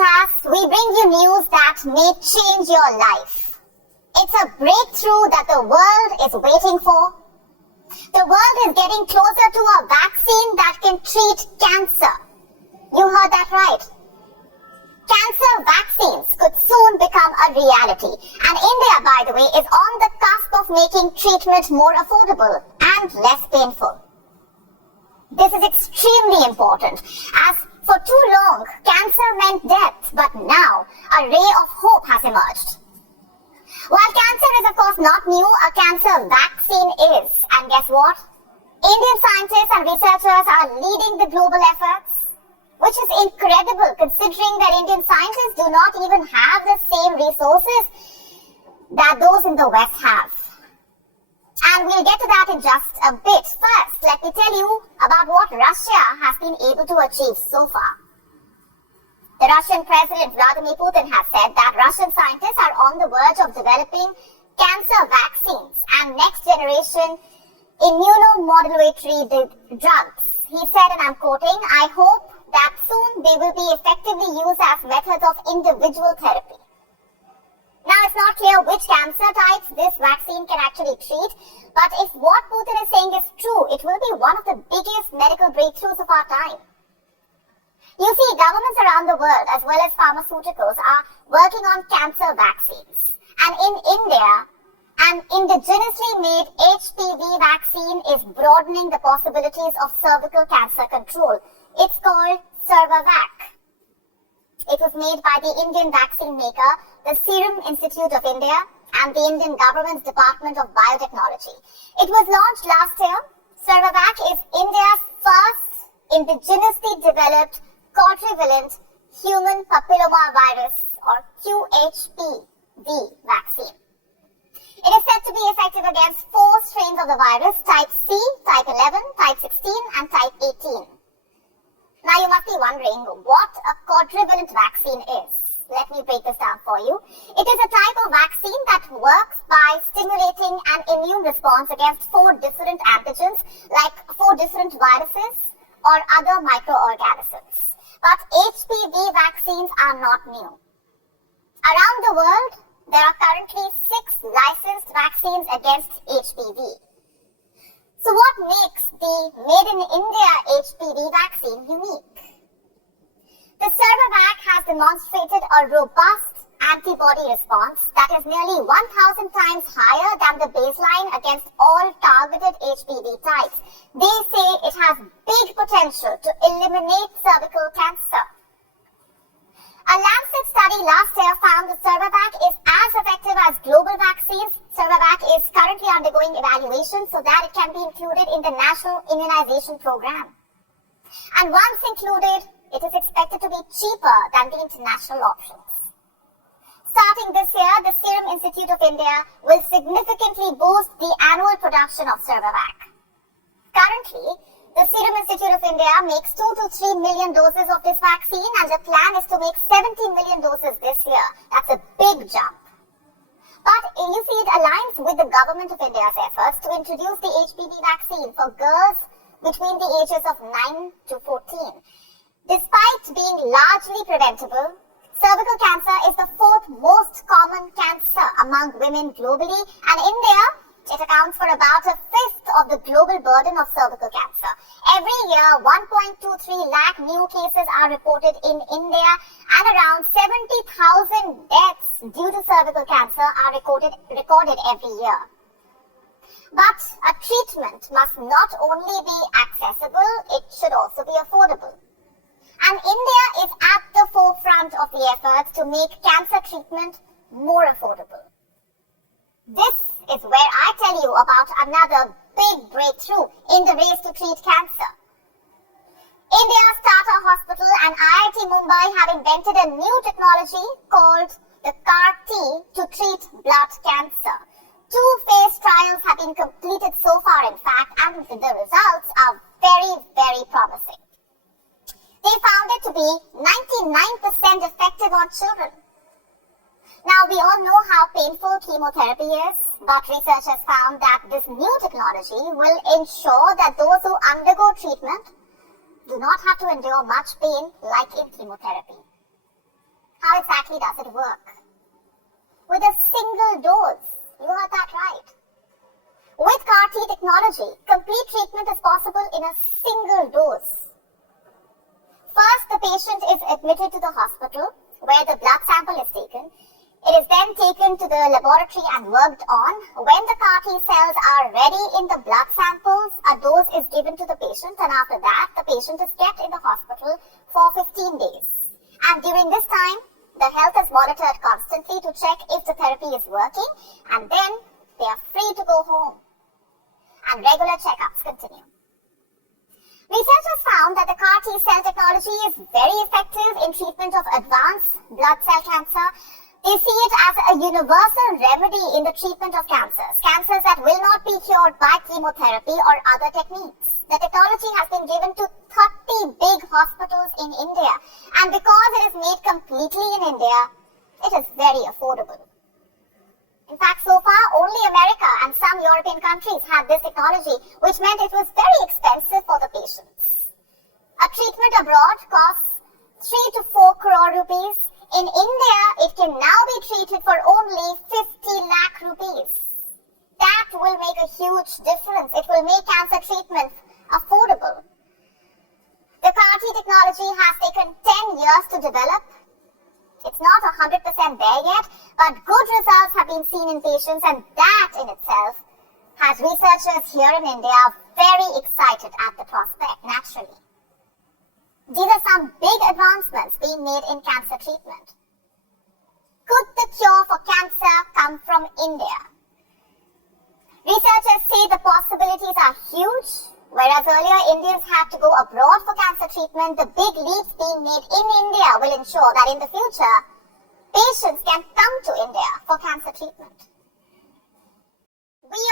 Gravitas, we bring you news that may change your life. It's a breakthrough that the world is waiting for. The world is getting closer to a vaccine that can treat cancer. You heard that right. Cancer vaccines could soon become a reality. And India, by the way, is on the cusp of making treatment more affordable and less painful. This is extremely important, as for too long, cancer meant death, but now a ray of hope has emerged. While cancer is of course not new, a cancer vaccine is. And guess what? Indian scientists and researchers are leading the global efforts, which is incredible considering that Indian scientists do not even have the same resources that those in the West have. And we'll get to that in just a bit. First, let me tell you about what Russia has been able to achieve so far. The Russian President Vladimir Putin has said that Russian scientists are on the verge of developing cancer vaccines and next generation immunomodulatory drugs. He said, and I'm quoting, "I hope that soon they will be effectively used as methods of individual therapy." Now, it's not clear which cancer types this vaccine can actually treat, but if what Putin is saying is true, it will be one of the biggest medical breakthroughs of our time. You see, governments around the world, as well as pharmaceuticals, are working on cancer vaccines. And in India, an indigenously made HPV vaccine is broadening the possibilities of cervical cancer control. It's called CERVAVAC. It was made by the Indian vaccine maker, the Serum Institute of India, and the Indian government's Department of Biotechnology. It was launched last year. CERVAVAC is India's first indigenously developed quadrivalent human papillomavirus, or QHPV vaccine. It is said to be effective against 4 strains of the virus: type C, type 11, type 16, and type 18. Now you must be wondering what a quadrivalent vaccine is. Let me break this down for you. It is a type of vaccine that works by stimulating an immune response against 4 different antigens, like 4 different viruses or other microorganisms. But HPV vaccines are not new. Around the world, there are currently 6 licensed vaccines against HPV. So what makes the Made in India HPV vaccine unique? The CERVAVAC has demonstrated a robust antibody response that is nearly 1,000 times higher than the baseline against all targeted HPV types. They say it has big potential to eliminate cervical cancer. A Lancet study last year found that CERVAVAC is as effective as global vaccines. CERVAVAC is currently undergoing evaluation so that it can be included in the National Immunization Program. And once included, it is expected to be cheaper than the international options. Starting this year, the Serum Institute of India will significantly boost the annual production of CERVAVAC. Currently, the Serum Institute of India makes 2 to 3 million doses of this vaccine, and the plan is to make 70 million doses this year. That's a big jump. But you see, it aligns with the government of India's efforts to introduce the HPV vaccine for girls between the ages of 9 to 14. Despite being largely preventable, cervical cancer is the 4th most common cancer among women globally, and India, it accounts for about a 5th of the global burden of cervical cancer. Every year, 1.23 lakh new cases are reported in India, and around 70,000 deaths due to cervical cancer are recorded every year. But a treatment must not only be accessible, it should also be affordable. And India is at the forefront of the efforts to make cancer treatment more affordable. This is where I tell you about another big breakthrough in the race to treat cancer. India's Tata Hospital and IIT Mumbai have invented a new technology called the CAR-T to treat blood cancer. 2 phase trials have been completed so far, in fact, and the results are very, very promising. They found it to be 99% effective on children. Now, we all know how painful chemotherapy is, but researchers found that this new technology will ensure that those who undergo treatment do not have to endure much pain like in chemotherapy. does it work? With a single dose. You heard that right. With CAR-T technology, complete treatment is possible in a single dose. First, the patient is admitted to the hospital where the blood sample is taken. It is then taken to the laboratory and worked on. When the CAR-T cells are ready in the blood samples, a dose is given to the patient, and after that, the patient is kept in the hospital for 15 days. And during this time, the health is monitored constantly to check if the therapy is working, and then they are free to go home. And regular checkups continue. Researchers found that the CAR-T cell technology is very effective in treatment of advanced blood cell cancer. They see it as a universal remedy in the treatment of cancers that will not be cured by chemotherapy or other techniques. The technology has been given to 30 big hospitals in India, and because it is made completely in India, it is very affordable. In fact, so far, only America and some European countries had this technology, which meant it was very expensive for the patients. A treatment abroad costs 3 to 4 crore rupees. In India, it can now be treated for only 50 lakh rupees. That will make a huge difference. It will make cancer treatment affordable. The CAR-T technology has taken 10 years to develop. It's not 100% there yet, but good results have been seen in patients, and that in itself has researchers here in India very excited at the prospect, naturally. These are some big advancements being made in cancer treatment. Could the cure for cancer come from India? Researchers say the possibilities are huge. Whereas earlier Indians had to go abroad for cancer treatment, the big leaps being made in India will ensure that in the future, patients can come to India for cancer treatment. We